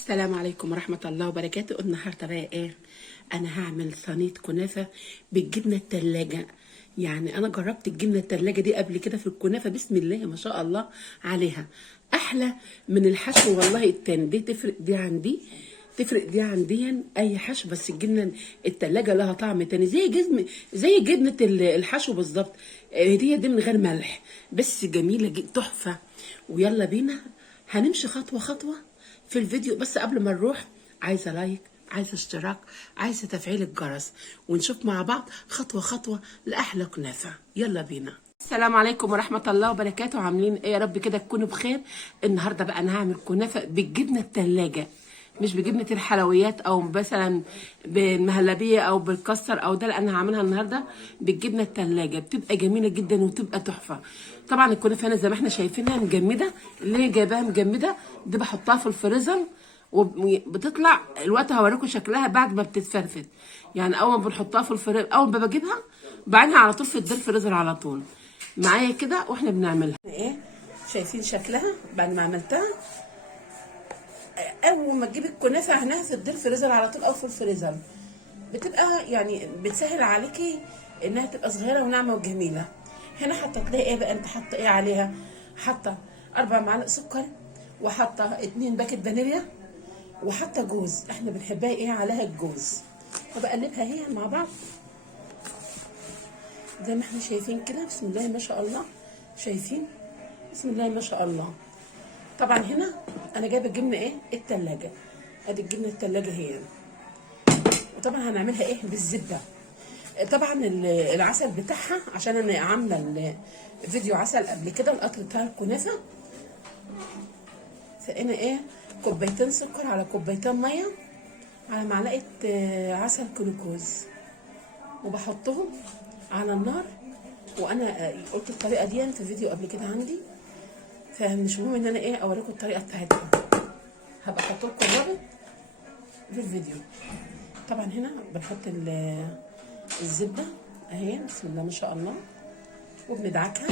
السلام عليكم ورحمة الله وبركاته. النهاردة بقى ايه؟ انا هعمل صينية كنافة بالجبنة التلاجة. يعني انا جربت الجبنة التلاجة دي قبل كده في الكنافة، بسم الله ما شاء الله عليها، احلى من الحشو والله. التاني دي تفرق دي عن دي، تفرق دي عن دي اي حشو، بس الجبنة التلاجة لها طعم تاني، زي جبنة الحشو بالظبط. دي من غير ملح، بس جميلة تحفة. ويلا بينا هنمشي خطوة خطوة في الفيديو. بس قبل ما نروح، عايزه لايك، عايزه اشتراك، عايزه تفعيل الجرس، ونشوف مع بعض خطوه خطوه لاحلى كنافه. يلا بينا. السلام عليكم ورحمه الله وبركاته. عاملين ايه؟ يا رب كده تكونوا بخير. النهارده بقى انا هعمل كنافه بالجبنه التلاجة، مش بجبنه الحلويات او مثلا بالمهلبيه او بالكسر او ده، لا انا هعملها النهارده بالجبنه التلاجة. بتبقى جميله جدا وتبقى تحفه. طبعا الكنافه هنا زي ما احنا شايفينها مجمده، اللي هي جايباها مجمده دي بحطها في الفريزر وبتطلع. الوقت هوريكم شكلها بعد ما بتتفرفت. يعني اول ما بنحطها في الفريزر، اول ما بجيبها بعينها على طول في الفريزر على طول معايا كده واحنا بنعملها. ايه شايفين شكلها بعد ما عملتها؟ اول ما تجيب الكنافه هنا في الفريزر على طول او في الفريزر، بتبقى يعني بتسهل عليكي انها تبقى صغيره وناعمه وجميله. هنا حاطه تلاقي ايه بقى؟ انت حاطه ايه عليها؟ حاطه 4 معالق سكر، وحاطه 2 باكت فانيليا، وحاطه جوز. احنا بنحبها ايه عليها؟ الجوز. وبقلبها هي مع بعض زي ما احنا شايفين كده. بسم الله ما شاء الله. شايفين؟ بسم الله ما شاء الله. طبعا هنا انا جايبه الجبنه ايه؟ التلاجة. ادي الجبنه التلاجة هي. وطبعا هنعملها ايه؟ بالزبده. طبعا العسل بتاعها، عشان انا عامله فيديو عسل قبل كده، القطر بتاع الكنافه. فانا ايه؟ كوبايتين سكر على كوبايتين ميه على معلقه عسل جلوكوز، وبحطهم على النار. وانا قلت الطريقه دي في فيديو قبل كده عندي، فمش مهم ان انا ايه اوريكم الطريقه بتاعتها، هبقى احط لكم الرابط في الفيديو. طبعا هنا بنحط الزبده اهي، بسم الله ما شاء الله، وبندعكها.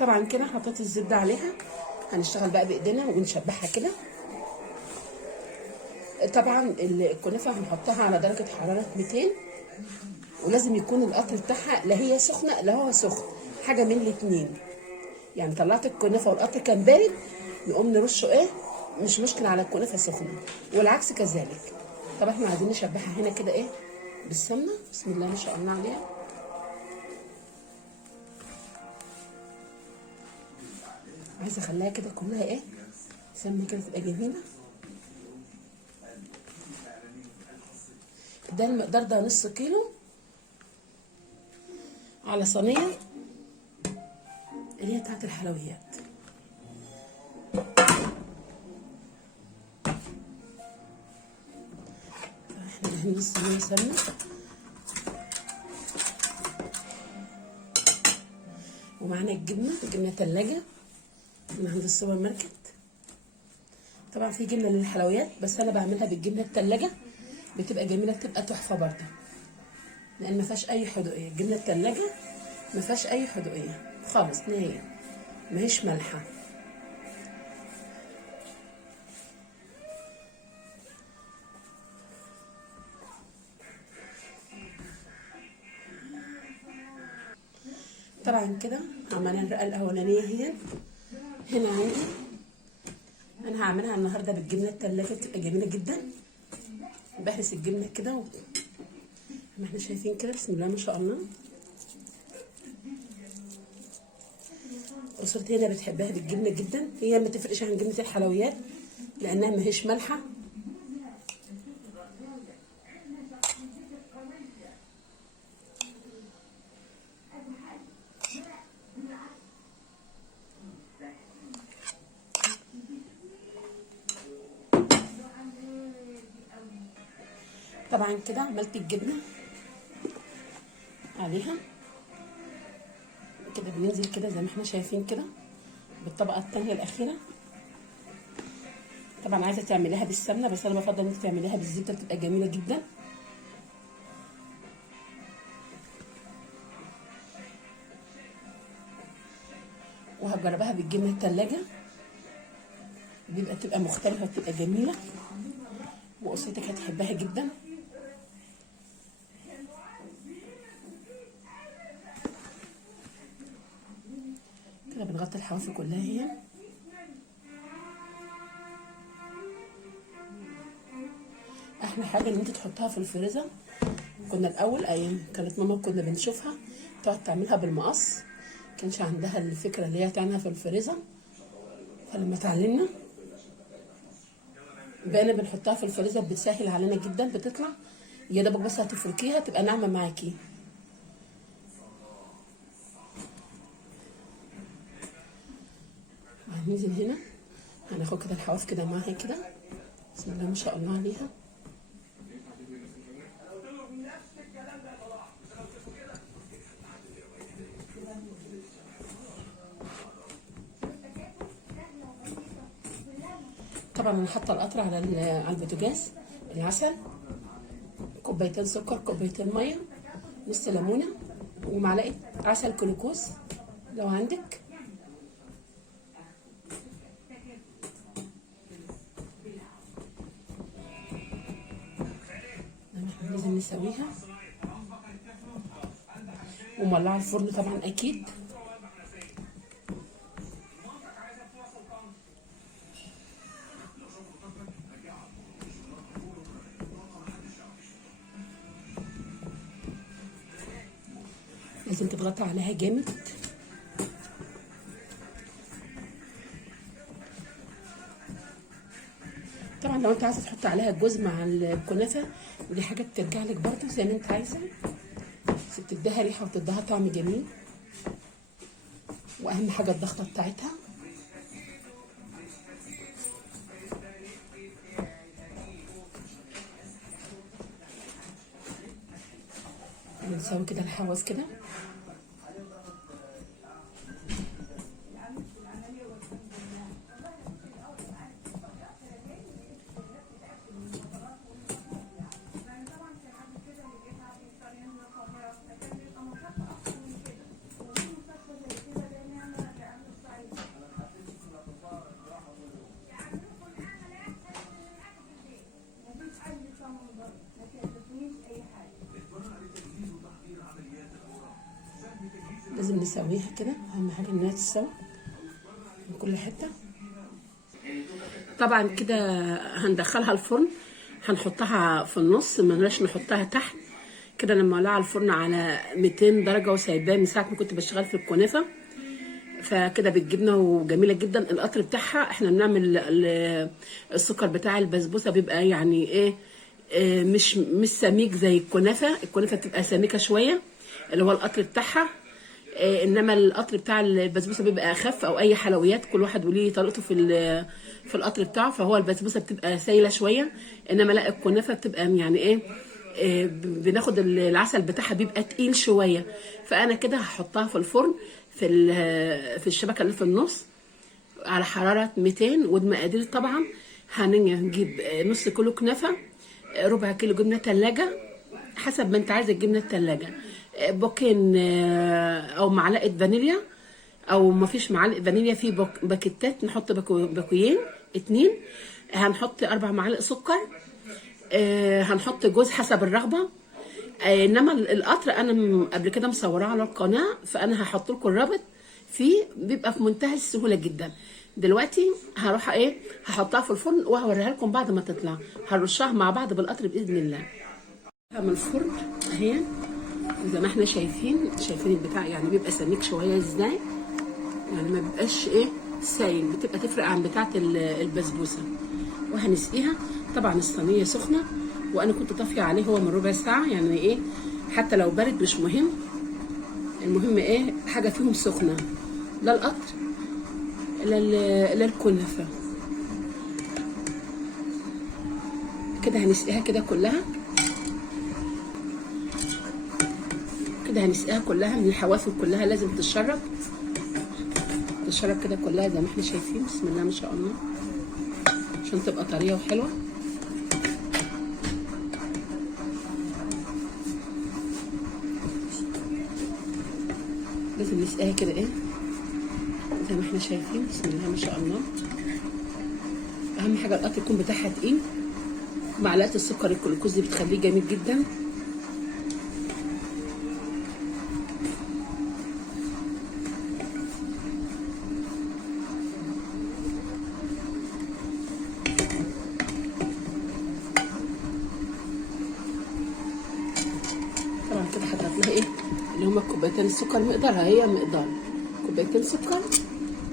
طبعا كده حطيت الزبده عليها، هنشتغل بقى بايدينا ونشبعها كده. طبعا الكنافه هنحطها على درجه حراره 200، ولازم يكون القطر بتاعها لا هي سخنه لا هو سخن، حاجه من الاتنين. يعني طلعت الكنافه والقطر كان بارد، نقوم نرشه ايه؟ مش مشكله على الكنافه سخنه، والعكس كذلك. طب احنا عايزين نشبعها هنا كده ايه؟ بالسمنه. بسم الله ما شاء الله عليها. عايزه اخليها كده كلها ايه؟ سمنه كده تبقى جميله. ده المقدار ده نص كيلو على صينيه اللي هي بتاعت الحلويات. احنا دهنين الصينيه سمنه، ومعانا الجبنه تلاجة من عند السوبر ماركت. طبعا في جبنه للحلويات، بس انا بعملها بالجبنه التلاجة، بتبقى جميله، بتبقى تحفه برده، لان ما فيهاش اي حدوقيه. الجبنه التلاجة ما فيهاش اي حدوقيه خالص نهائي، ما هيش مالحه. طبعا كده عملنا الرقه الاولانيه هي هنا عندي. انا هعملها النهارده بالجبنه التلاجة، بتبقى جميله جدا. بهرس الجبنه كده ما احنا شايفين كده، بسم الله ما شاء الله. اسرتي هنا بتحبها بالجبنه جدا، هي ما تفرقش عن جبنه الحلويات لانها ما هيش مالحه. طبعا كده عملت الجبنه عليها كده، بننزل كده زي ما احنا شايفين كده بالطبقه الثانيه الاخيره. طبعا عايزه تعمليها بالسمنه، بس انا بفضل انك تعمليها بالزبده، بتبقى جميله جدا. وهجربها بالجبنه التلاجة. بتبقى مختلفه وبتبقى جميله، واسرتك هتحبها جدا. كده بنغطي الحواف كلها هي. احلى حاجه ان انت تحطها في الفريزر. كنا الاول ايام كانت ماما كنا بنشوفها تقعد تعملها بالمقص، كانش عندها الفكره اللي هي تعملها في الفريزر. فلما اتعلمنا بقينا بنحطها في الفريزر، بتسهل علينا جدا، بتطلع يا دوبك بس هتفركيها تبقى ناعمه معاكي. هننزل هنا هناخد كده الحواف كده معاها كده، بسم الله ما شاء الله عليها. طبعا انا حاطه القطر على البوتاجاز، العسل، كوبايتين سكر، كوبايتين ميه، نص ليمونه، ومعلقه عسل جلوكوز لو عندك. لازم نسويها ومولعه الفرن طبعا اكيد. لازم تضغطي عليها جامد. طبعا لو انت عايزه تحطي عليها الجوز مع الكنافه، ودي حاجه بترجع لك برده زي ما انت عايزه، بس بتديها ريحه وبتديها طعم جميل. واهم حاجه الضغطه بتاعتها. بنسوي كده الحواف كده. لازم نسويها كده، اهم حاجه انها تتسوى من كل حته. طبعا كده هندخلها الفرن، هنحطها في النص، مالناش نحطها تحت كده. لما اولعها الفرن على 200 درجه وسايباه من ساعه ما كنت بشتغل في الكنافه، فكده بالجبنه وجميله جدا. القطر بتاعها احنا بنعمل السكر بتاع البسبوسه بيبقى يعني ايه، مش سميك زي الكنافه. الكنافه بتبقى سميكه شويه اللي هو القطر بتاعها، انما القطر بتاع البسبوسه بيبقى اخف. او اي حلويات كل واحد وليه طريقته في القطر بتاعه، فهو البسبوسه بتبقى سايله شويه، انما لا الكنافه بتبقى يعني ايه، بناخد العسل بتاعها بيبقى تقيل شويه. فانا كده هحطها في الفرن في الشبكه اللي في النص على حراره 200. والمقادير طبعا هنجيب نص كيلو كنافه، ربع كيلو جبنه تلاجة حسب ما انت عايزه الجبنه التلاجة، بوكين او معلقه فانيليا، او ما فيش معلقه فانيليا في باكيتات نحط باكوين 2. هنحط 4 معالق سكر، هنحط جوز حسب الرغبه. انما القطر انا قبل كده مصوراه على القناه، فانا هحط لكم الرابط فيه، بيبقى في منتهى السهوله جدا. دلوقتي هروح هحطها في الفرن وهوريها لكم بعد ما تطلع، هنرشها مع بعض بالقطر باذن الله. من الفرن اهي زي ما احنا شايفين البتاع، يعني بيبقى سميك شويه ازاي، يعني ما بيبقاش سايل، بتبقى تفرق عن بتاعه البسبوسه. وهنسقيها. طبعا الصينيه سخنه وانا كنت طافيه عليه هو من ربع ساعه، يعني حتى لو بارد مش مهم، المهم حاجه فيهم سخنه، لا القطر لا الكنافه. كده هنسقيها كده كلها، كده هنسقيها كلها من الحوافل كلها، لازم تتشرب كده كلها زي ما احنا شايفين. بسم الله ما شاء الله، عشان تبقى طريه وحلوه. لازم نسقيها كده زي ما احنا شايفين. بسم الله ما شاء الله. حاجه القطر يكون بتاعها تقيل. معلقه السكر الجلوكوز دي بتخليه جميل جدا. طبعا كده حطيت لها ايه اللي هما كوبايتين السكر، مقدارها هي مقدار كوبايتين سكر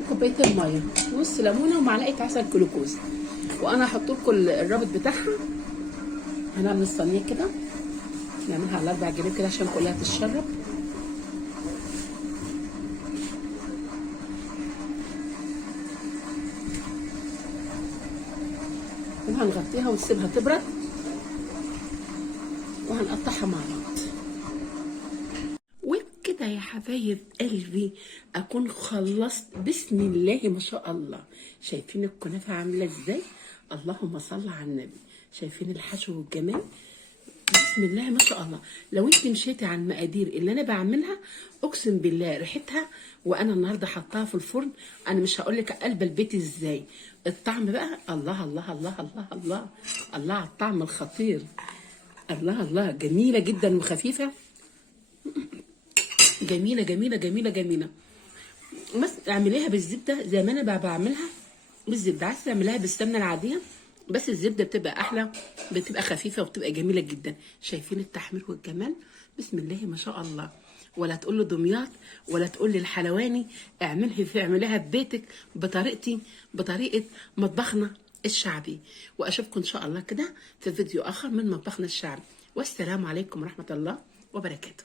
وكوبايتين ميه ونص ليمونه ومعلقه عسل جلوكوز. وانا هحط لكم الرابط بتاعها. هنعمل الصينيه كده، نعملها على 4 جنيه كده عشان كلها تتشرب. وهنغطيها ونسيبها تبرد وهنقطعها مع بعض. وبكده يا حبايب قلبي اكون خلصت. بسم الله ما شاء الله. شايفين الكنافه عامله ازاي؟ اللهم صل على النبي. شايفين الحشو والجمال؟ بسم الله ما شاء الله. لو انت مشيتي على المقادير اللي انا بعملها اقسم بالله ريحتها، وانا النهارده حطاها في الفرن. انا مش هقول لك قلب البيت ازاي. الطعم بقى الله الله الله الله الله الله على الطعم الخطير. الله الله، جميله جدا وخفيفه. جميله جميله جميله جميله. بس اعمليها بالزبده زي ما انا بعملها بالزبده. عايزه تعمليها بالسمنه العاديه بس الزبده بتبقى احلى، بتبقى خفيفه وبتبقى جميله جدا. شايفين التحمير والجمال؟ بسم الله ما شاء الله. ولا تقول له دمياط ولا تقول لي الحلواني. اعمليها في بيتك بطريقتي، بطريقه مطبخنا الشعبي. واشوفكم ان شاء الله كده في فيديو اخر من مطبخنا الشعبي. والسلام عليكم ورحمه الله وبركاته.